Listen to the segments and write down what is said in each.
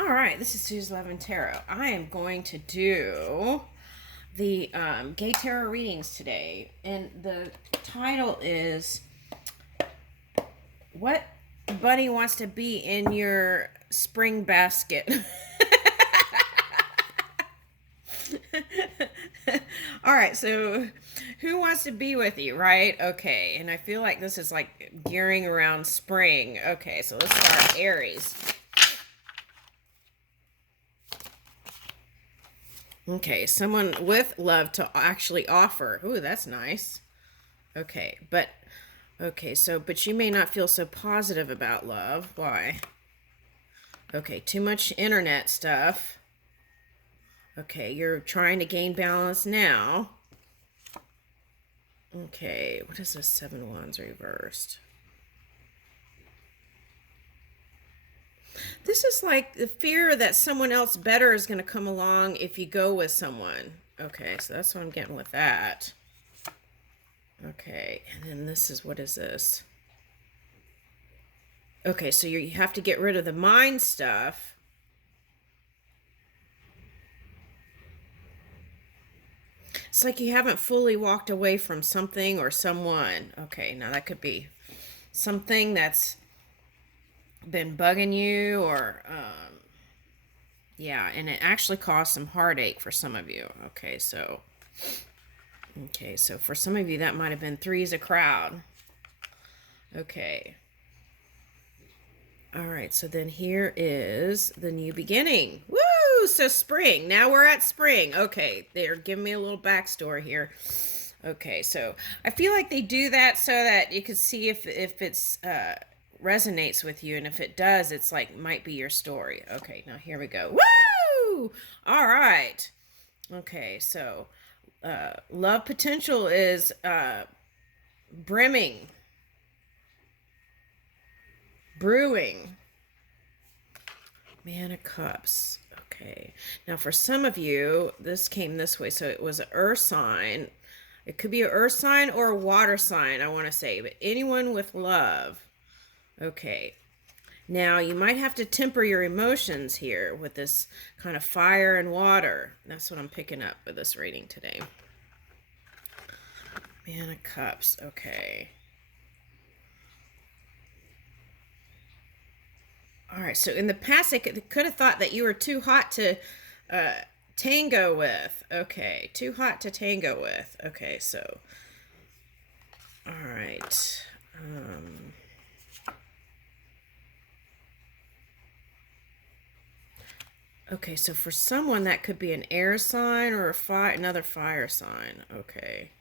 All right, this is Sue's Love and Tarot. I am going to do the Gaytarot readings today, and the title is "What Bunny Wants to Be in Your Spring Basket." All right, so who wants to be with you, right? Okay, and I feel like this is like gearing around spring. Okay, so let's start Aries. Okay, someone with love to actually offer. Ooh, that's nice. Okay, but you may not feel so positive about love. Why? Okay, too much internet stuff. Okay, you're trying to gain balance now. Okay, what is this 7 wands reversed? This is like the fear that someone else better is going to come along if you go with someone. Okay, so that's what I'm getting with that. Okay, and then this is, what is this? Okay, so you have to get rid of the mind stuff. It's like you haven't fully walked away from something or someone. Okay, now that could be something that's been bugging you, or yeah, and it actually caused some heartache for some of you. Okay, so for some of you that might have been three's a crowd. Okay. All right, so then here is the new beginning. Woo! So spring. Now we're at spring. Okay, they're giving me a little backstory here. Okay, so I feel like they do that so that you could see if it's resonates with you, and if it does, it's like might be your story. Okay, now here we go. Woo! All right. Okay, so love potential is brimming, brewing. Man of Cups. Okay. Now, for some of you, this came this way. So it was an earth sign. It could be an earth sign or a water sign, I want to say. But anyone with love. Okay. Now, you might have to temper your emotions here with this kind of fire and water. That's what I'm picking up with this reading today. Man of Cups. Okay. All right, so in the past, they could have thought that you were too hot to tango with. Okay, too hot to tango with. Okay, so, all right. Okay, so for someone, that could be an air sign or another fire sign. Okay.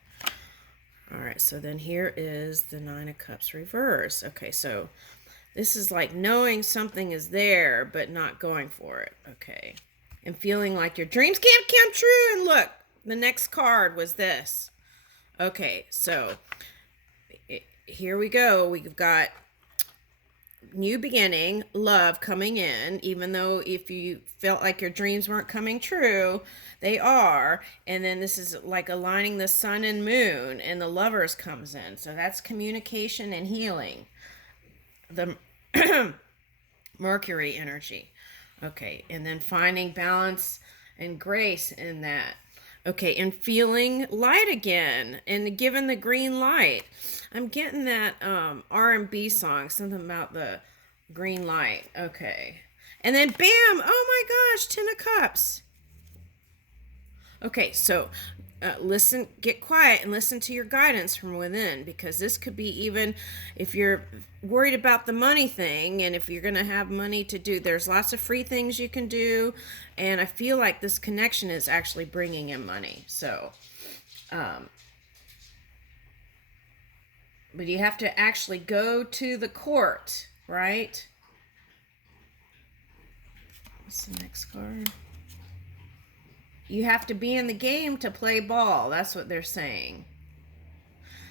All right, so then here is the Nine of Cups reverse. Okay, so this is like knowing something is there, but not going for it. Okay. And feeling like your dreams can't come true. And look, the next card was this. Okay, so here we go. We've got new beginning, love coming in, even though if you felt like your dreams weren't coming true, they are. And then this is like aligning the sun and moon, and the lovers comes in. So that's communication and healing. The Mercury energy. Okay, and then finding balance and grace in that. Okay, and feeling light again and given the green light. I'm getting that R&B song, something about the green light. Okay. And then bam, oh my gosh, 10 of Cups. Okay, so listen, get quiet and listen to your guidance from within, because this could be, even if you're worried about the money thing, and if you're going to have money to do, there's lots of free things you can do, and I feel like this connection is actually bringing in money. So but you have to actually go to the court, right? What's the next card? You have to be in the game to play ball. That's what they're saying.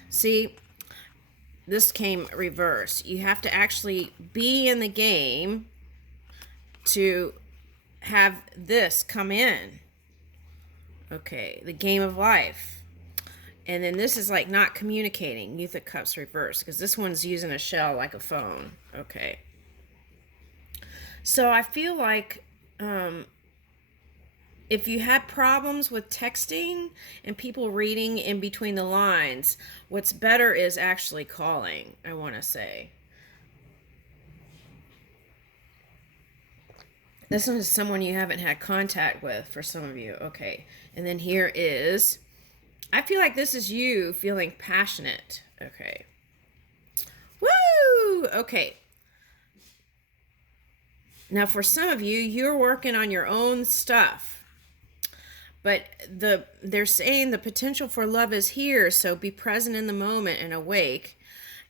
See, this came reverse. You have to actually be in the game to have this come in. Okay, the game of life. And then this is like not communicating, Youth of Cups reverse, because this one's using a shell like a phone. Okay. So I feel like if you had problems with texting and people reading in between the lines, what's better is actually calling, I want to say. This one is someone you haven't had contact with for some of you. Okay. And then here is, I feel like this is you feeling passionate. Okay. Woo! Okay. Now, for some of you, you're working on your own stuff. But they're saying the potential for love is here, so be present in the moment and awake,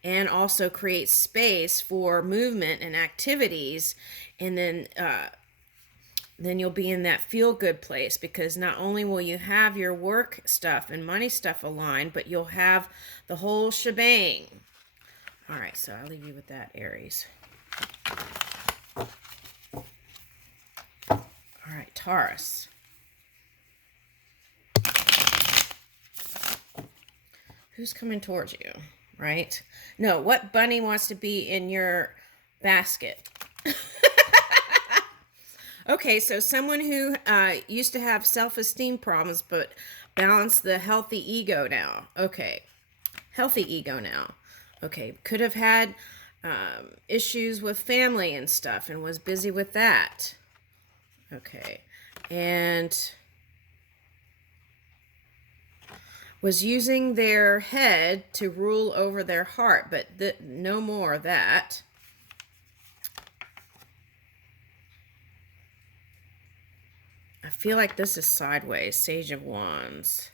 and also create space for movement and activities, and then you'll be in that feel-good place, because not only will you have your work stuff and money stuff aligned, but you'll have the whole shebang. All right, so I'll leave you with that, Aries. All right, Taurus. Who's coming towards you, right? No, what bunny wants to be in your basket? Okay, so someone who used to have self-esteem problems but balanced the healthy ego now. Okay, healthy ego now. Okay, could have had issues with family and stuff and was busy with that. Okay, and was using their head to rule over their heart, but no more of that. I feel like this is sideways. Sage of Wands.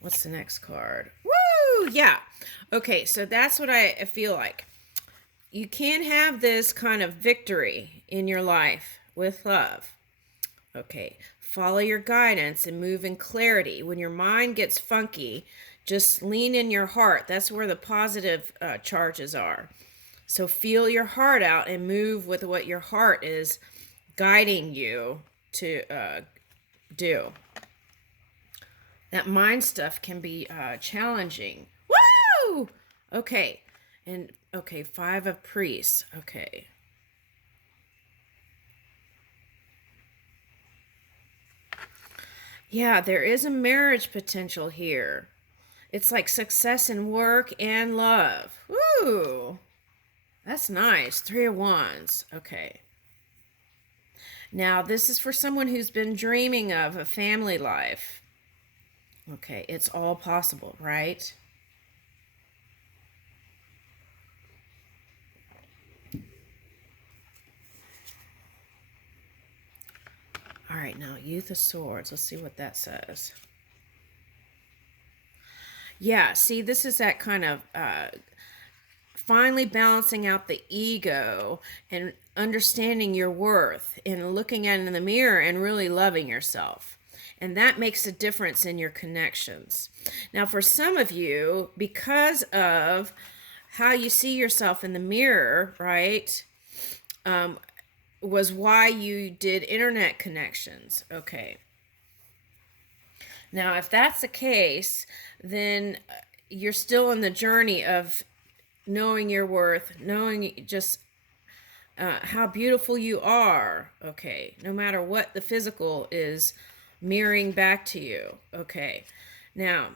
What's the next card? Woo! Yeah. Okay, so that's what I feel like. You can have this kind of victory in your life with love. Okay, follow your guidance and move in clarity. When your mind gets funky, just lean in your heart. That's where the positive charges are. So feel your heart out and move with what your heart is guiding you to do. That mind stuff can be challenging. Woo! Okay, and okay, 5 of Priests. Okay. Yeah, there is a marriage potential here. It's like success in work and love. Woo! That's nice. 3 of Wands. Okay. Now, this is for someone who's been dreaming of a family life. Okay, it's all possible, right? All right, now Youth of Swords. Let's see what that says. Yeah, see, this is that kind of finally balancing out the ego and understanding your worth and looking at it in the mirror and really loving yourself. And that makes a difference in your connections. Now, for some of you, because of how you see yourself in the mirror, right, was why you did internet connections. Okay. Now, if that's the case, then you're still in the journey of knowing your worth, knowing just how beautiful you are. Okay. No matter what the physical is mirroring back to you. Okay. Now,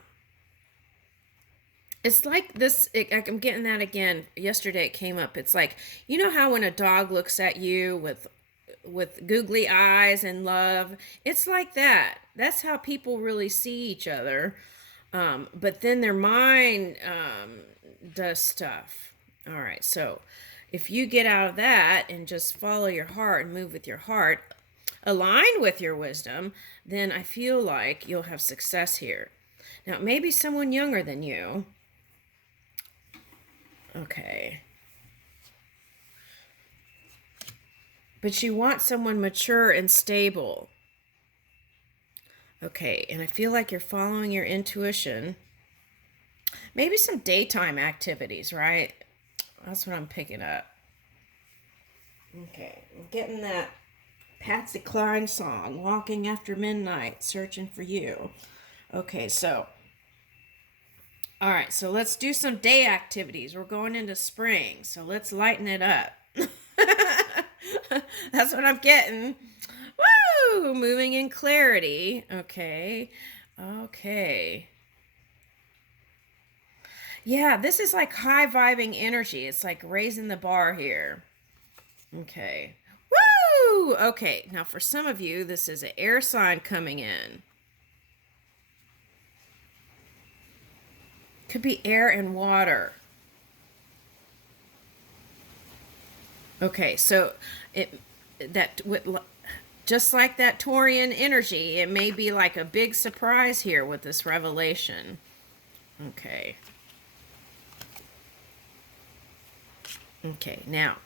it's like this, I'm getting that again. Yesterday it came up. It's like, you know how when a dog looks at you with googly eyes and love, it's like that. That's how people really see each other. But then their mind does stuff. All right, so if you get out of that and just follow your heart and move with your heart, align with your wisdom, then I feel like you'll have success here. Now, maybe someone younger than you. Okay. But you want someone mature and stable. Okay, and I feel like you're following your intuition. Maybe some daytime activities, right? That's what I'm picking up. Okay, I'm getting that Patsy Cline song, Walking After Midnight, Searching for You. Okay, so, all right, so let's do some day activities. We're going into spring, so let's lighten it up. That's what I'm getting. Woo! Moving in clarity. Okay. Okay. Yeah, this is like high vibing energy. It's like raising the bar here. Okay. Woo! Okay, now for some of you, this is an air sign coming in. Could be air and water. Okay, so just like that Taurian energy, it may be like a big surprise here with this revelation. Okay. Okay, now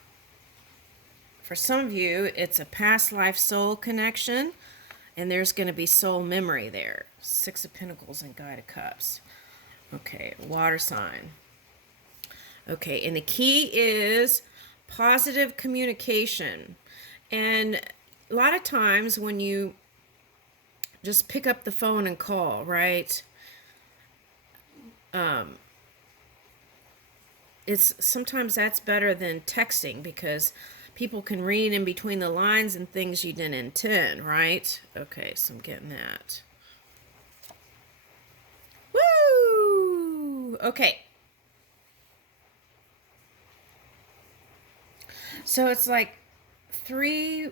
for some of you, it's a past life soul connection, and there's going to be soul memory there. Six of Pentacles and Knight of Cups. Okay, water sign. Okay, and the key is positive communication. And a lot of times when you just pick up the phone and call, right? It's sometimes that's better than texting because people can read in between the lines and things you didn't intend, right? Okay, so I'm getting that. Woo! Okay. So it's like three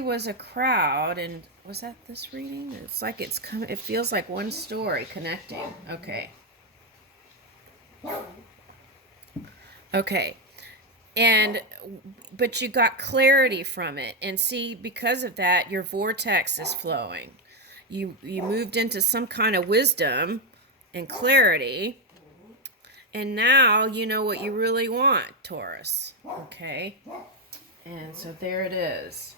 was a crowd, and was that this reading? It's like it's coming, it feels like one story connecting. Okay. Okay. But you got clarity from it, and see, because of that, your vortex is flowing. You moved into some kind of wisdom and clarity, and now you know what you really want, Taurus. Okay, and so there it is.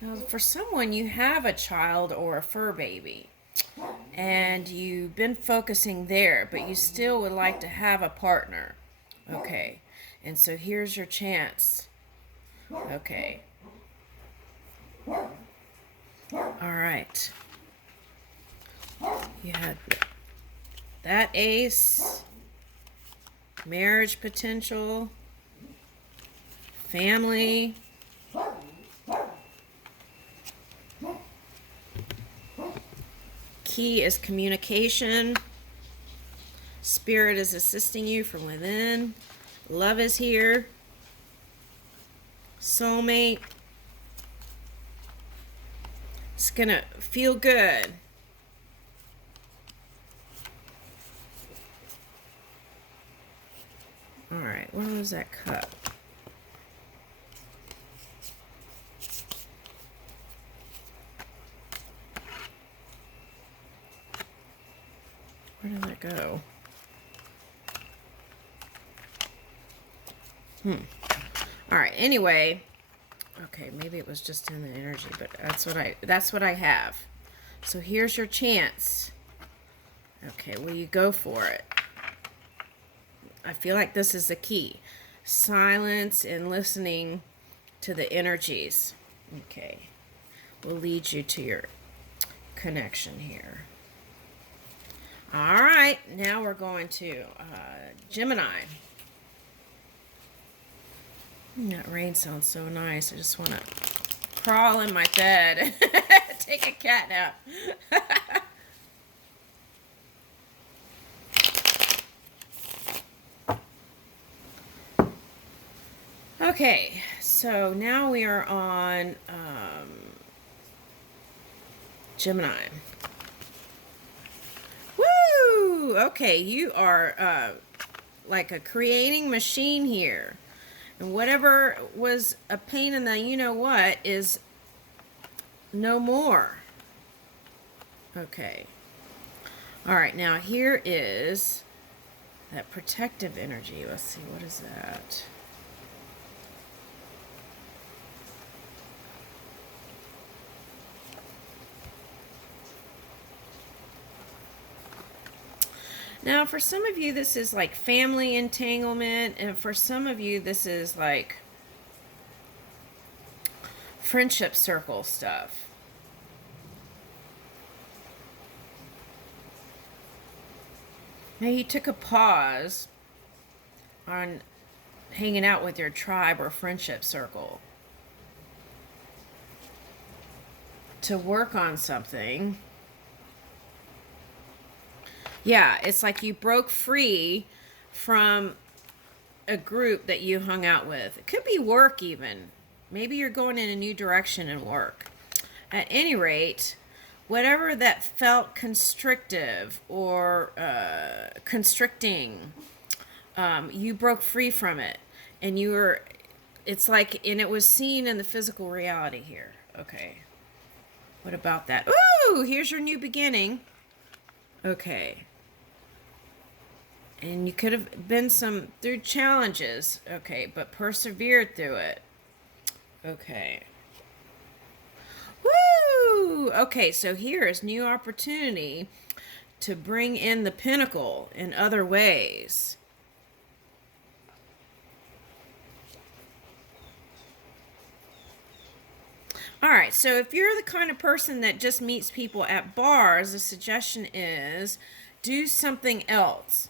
Now, for someone, you have a child or a fur baby, and you've been focusing there, but you still would like to have a partner. Okay. And so here's your chance. Okay. All right. You had that ace, marriage potential, family. Key is communication. Spirit is assisting you from within. Love is here. Soulmate. It's gonna feel good. All right, where was that cup? Where did that go? All right, anyway, okay, maybe it was just in the energy, but that's what I have. So here's your chance. Okay, will you go for it? I feel like this is the key. Silence and listening to the energies. Okay, will lead you to your connection here. All right, now we're going to Gemini. That rain sounds so nice. I just want to crawl in my bed and take a cat nap. Okay, so now we are on Gemini. Woo! Okay, you are like a creating machine here. And whatever was a pain in the you-know-what is no more. Okay. All right, now here is that protective energy. Let's see, what is that? Now, for some of you, this is like family entanglement, and for some of you, this is like friendship circle stuff. Now, you took a pause on hanging out with your tribe or friendship circle. to work on something. Yeah, it's like you broke free from a group that you hung out with. It could be work even. Maybe you're going in a new direction in work. At any rate, whatever that felt constrictive or constricting, you broke free from it. And you were, it's like, and it was seen in the physical reality here. Okay. What about that? Ooh, here's your new beginning. Okay. And you could have been through challenges. Okay, but persevered through it. Okay. Woo! Okay, so here is new opportunity to bring in the pinnacle in other ways. All right, so if you're the kind of person that just meets people at bars, the suggestion is do something else.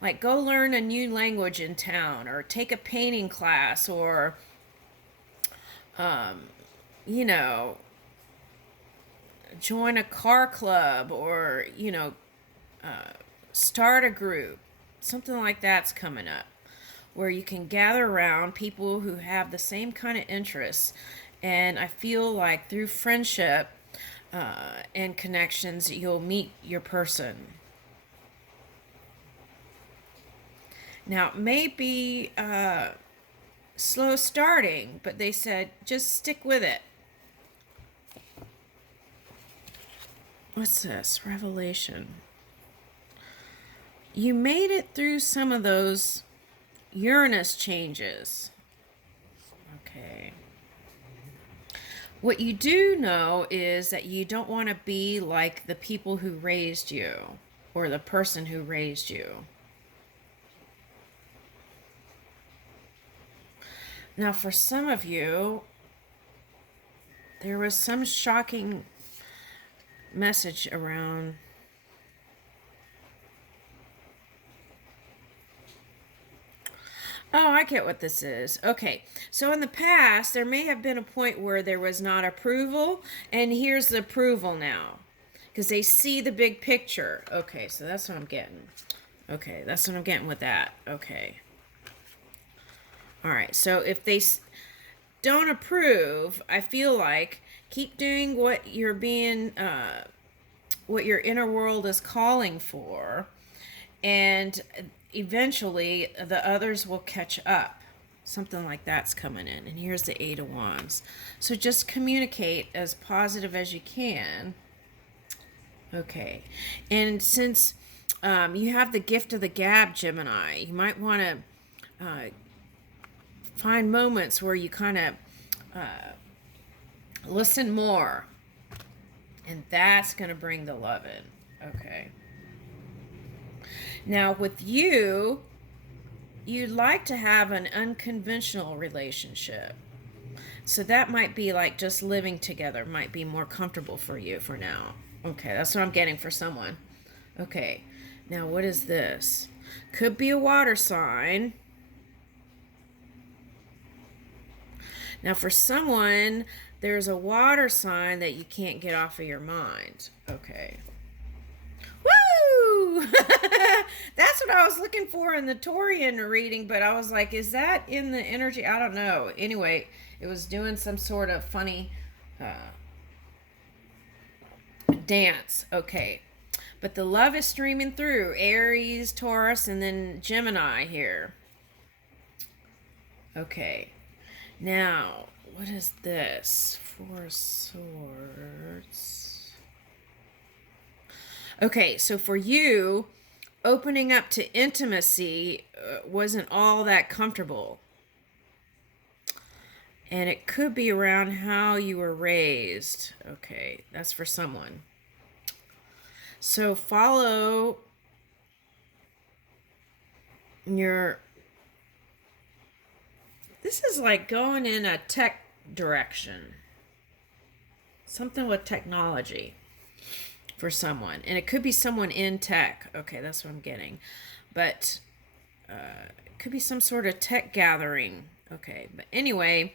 Like go learn a new language in town, or take a painting class, or, you know, join a car club, or, start a group. Something like that's coming up, where you can gather around people who have the same kind of interests. And I feel like through friendship and connections, you'll meet your person. Now, maybe slow starting, but they said just stick with it. What's this? Revelation. You made it through some of those Uranus changes. Okay. What you do know is that you don't want to be like the people who raised you, or the person who raised you. Now, for some of you, there was some shocking message around Oh, I get what this is. Okay, so in the past, there may have been a point where there was not approval, and here's the approval now. Because they see the big picture. Okay, so that's what I'm getting. Okay, that's what I'm getting with that. Okay. All right, so if they don't approve, I feel like keep doing what you're being, what your inner world is calling for, and eventually the others will catch up. Something like that's coming in. And here's the Eight of Wands. So just communicate as positive as you can. Okay. And since you have the gift of the gab, Gemini, you might want to find moments where you kind of listen more. And that's going to bring the love in. Okay. Now, with you, you'd like to have an unconventional relationship. So that might be like just living together might be more comfortable for you for now. Okay, that's what I'm getting for someone. Okay, now what is this? Could be a water sign. Now, for someone, there's a water sign that you can't get off of your mind. Okay. Woo! That's what I was looking for in the Taurian reading, but I was like, is that in the energy? I don't know. Anyway, it was doing some sort of funny dance. Okay. But the love is streaming through. Aries, Taurus, and then Gemini here. Okay. Now, what is this? Four of Swords. Okay, so for you, opening up to intimacy wasn't all that comfortable. And it could be around how you were raised. Okay, that's for someone. So follow your... This is like going in a tech direction. Something with technology for someone. And it could be someone in tech. Okay, that's what I'm getting. But it could be some sort of tech gathering. Okay, but anyway,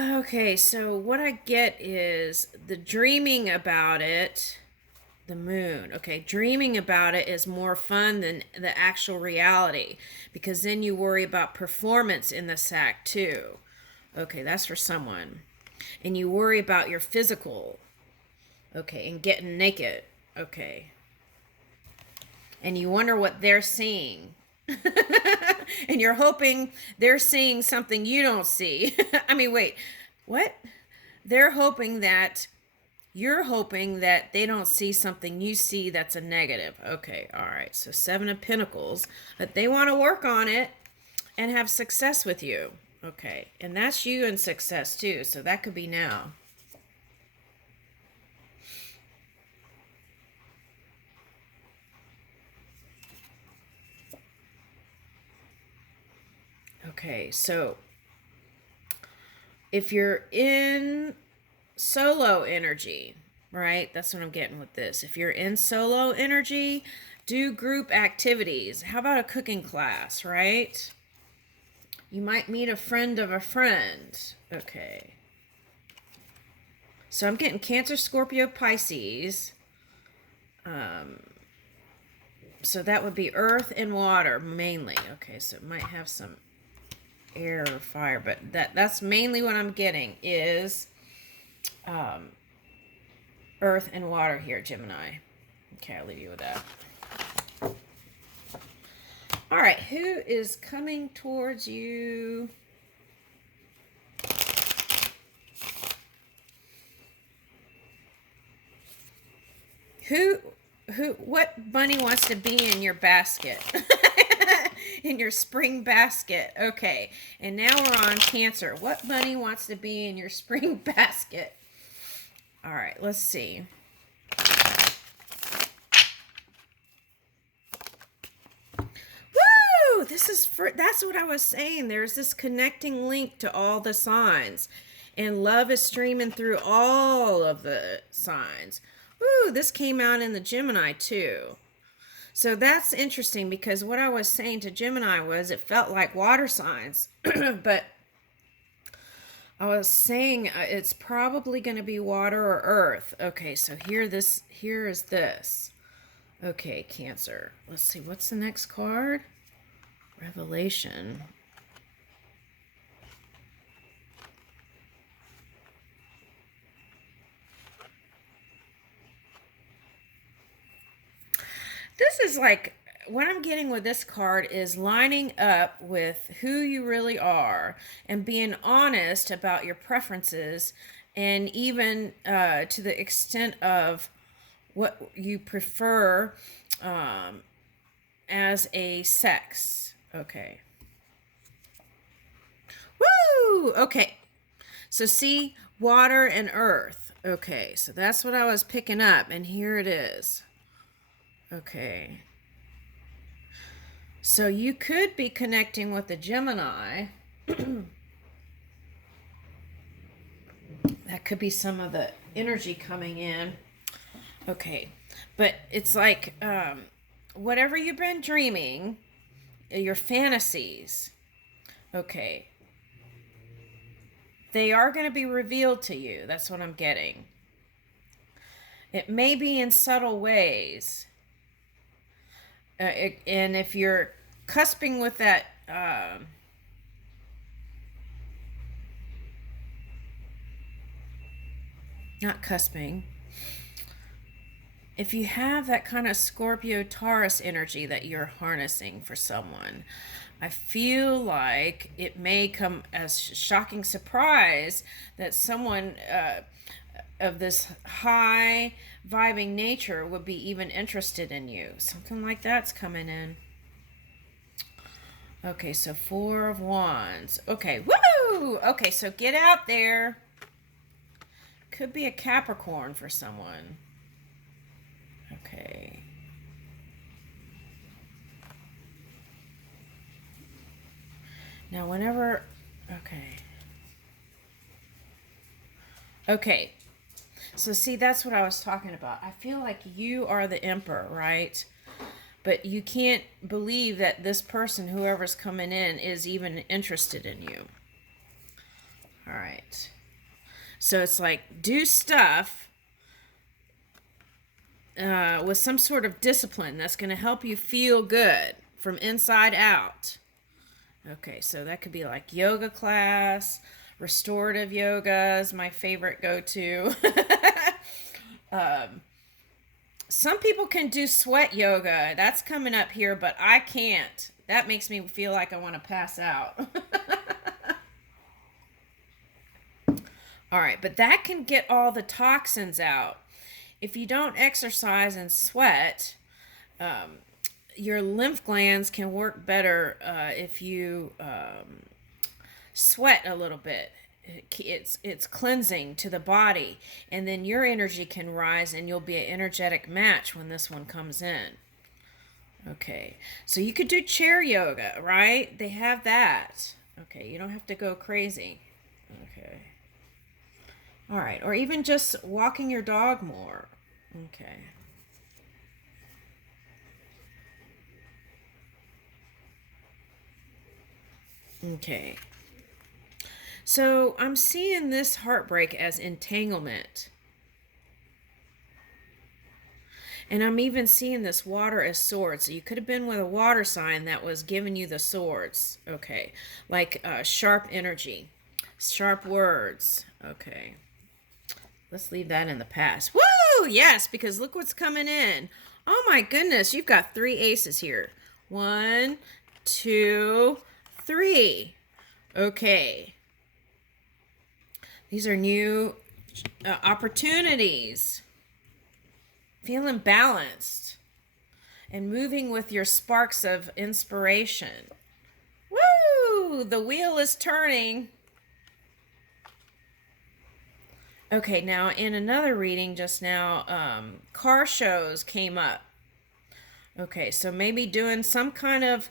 Okay, so what I get is the dreaming about it, the moon. Okay, dreaming about it is more fun than the actual reality because then you worry about performance in the sack too. Okay, that's for someone. And you worry about your physical. Okay, and getting naked. Okay. And you wonder what they're seeing. And you're hoping they're seeing something you don't see. I mean, wait, what? They're hoping that you're hoping that they don't see something you see that's a negative. Okay, all right. So, Seven of Pentacles, but they want to work on it and have success with you. Okay, and that's you in success too. So, that could be now. Okay, so if you're in solo energy, right? That's what I'm getting with this. If you're in solo energy, do group activities. How about a cooking class, right? You might meet a friend of a friend. Okay. So I'm getting Cancer, Scorpio, Pisces. So that would be earth and water mainly. Okay, so it might have some air or fire, but that's mainly what I'm getting is earth and water here, Gemini. Okay, I'll leave you with that. All right, who is coming towards you? What bunny wants to be in your basket? In your spring basket. Okay, and now we're on Cancer. What bunny wants to be in your spring basket? All right, let's see. Woo! That's what I was saying. There's this connecting link to all the signs. And love is streaming through all of the signs. Woo, this came out in the Gemini too. So that's interesting because what I was saying to Gemini was it felt like water signs, but I was saying it's probably going to be water or earth. Okay, so here is this. Okay, Cancer. Let's see, what's the next card? Revelation. This is like what I'm getting with this card is lining up with who you really are and being honest about your preferences and even to the extent of what you prefer as a sex. Okay. Woo! Okay. So see, water and earth. Okay, so that's what I was picking up, and here it is. Okay. So you could be connecting with the Gemini. That could be some of the energy coming in. Okay. But it's like whatever you've been dreaming, your fantasies. Okay. They are going to be revealed to you. That's what I'm getting. It may be in subtle ways. And if you're cusping with that not cusping, if you have that kind of Scorpio Taurus energy that you're harnessing for someone, I feel like it may come as a shocking surprise that someone of this high vibing nature would be even interested in you. Something like that's coming in. Okay, so Four of Wands. Okay, woo! Okay, so get out there. Could be a Capricorn for someone. Okay. Now, whenever... Okay. Okay. So, see, that's what I was talking about. I feel like you are the emperor, right? But you can't believe that this person, whoever's coming in, is even interested in you. All right. So it's like do stuff with some sort of discipline that's going to help you feel good from inside out. Okay, so that could be like yoga class, restorative yoga is my favorite go-to. Some people can do sweat yoga. That's coming up here, but I can't. That makes me feel like I want to pass out. All right, but that can get all the toxins out. If you don't exercise and sweat, your lymph glands can work better if you sweat a little bit. It's cleansing to the body, and then your energy can rise, and you'll be an energetic match when this one comes in. Okay, so you could do chair yoga, right? They have that. Okay, you don't have to go crazy. Okay. All right, or even just walking your dog more. Okay. Okay. So I'm seeing this heartbreak as entanglement. And I'm even seeing this water as swords. So you could have been with a water sign that was giving you the swords. Okay. Like sharp energy, sharp words. Okay. Let's leave that in the past. Woo! Yes, because look what's coming in. Oh my goodness, you've got 3 aces here. 1, 2, 3. Okay. These are new opportunities. Feeling balanced and moving with your sparks of inspiration. Woo! The wheel is turning. Okay, now in another reading just now, car shows came up. Okay, so maybe doing some kind of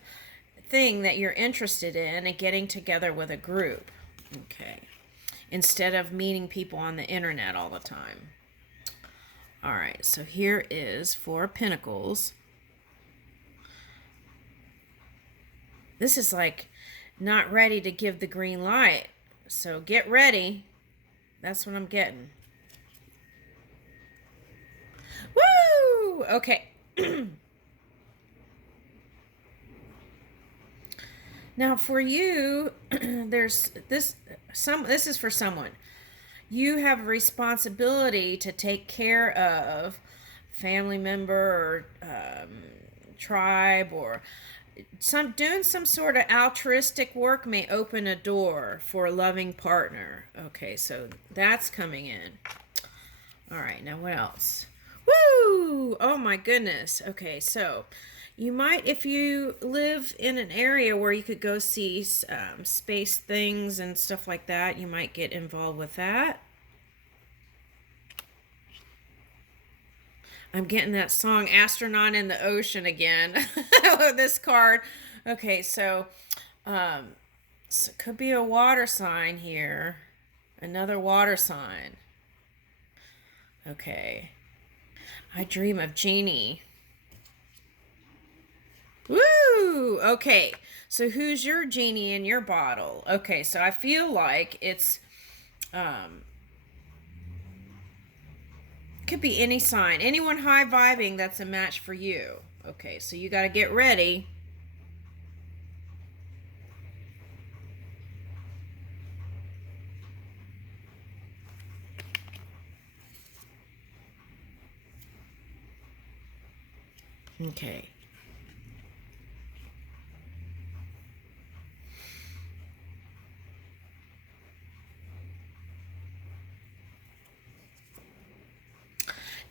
thing that you're interested in and getting together with a group. Okay, instead of meeting people on the internet all the time. All right, so here is 4 of Pentacles. This is like not ready to give the green light. So get ready. That's what I'm getting. Woo! Okay. Now for you, there's this is for someone. You have a responsibility to take care of family member or tribe, or doing some sort of altruistic work may open a door for a loving partner. Okay, so that's coming in. All right, now what else? Woo! Oh my goodness. Okay, so you might, if you live in an area where you could go see space things and stuff like that, you might get involved with that. I'm getting that song Astronaut in the Ocean again. This card. Okay, so it could be a water sign here. Another water sign. Okay. I dream of Jeannie. Woo! Okay, so who's your genie in your bottle? Okay, so I feel like it's could be any sign, anyone high vibing that's a match for you. Okay, so you got to get ready. Okay.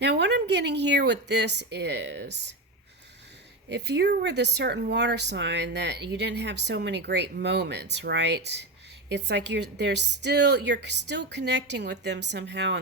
Now, what I'm getting here with this is, if you were the certain water sign that you didn't have so many great moments, right? It's like you're still connecting with them somehow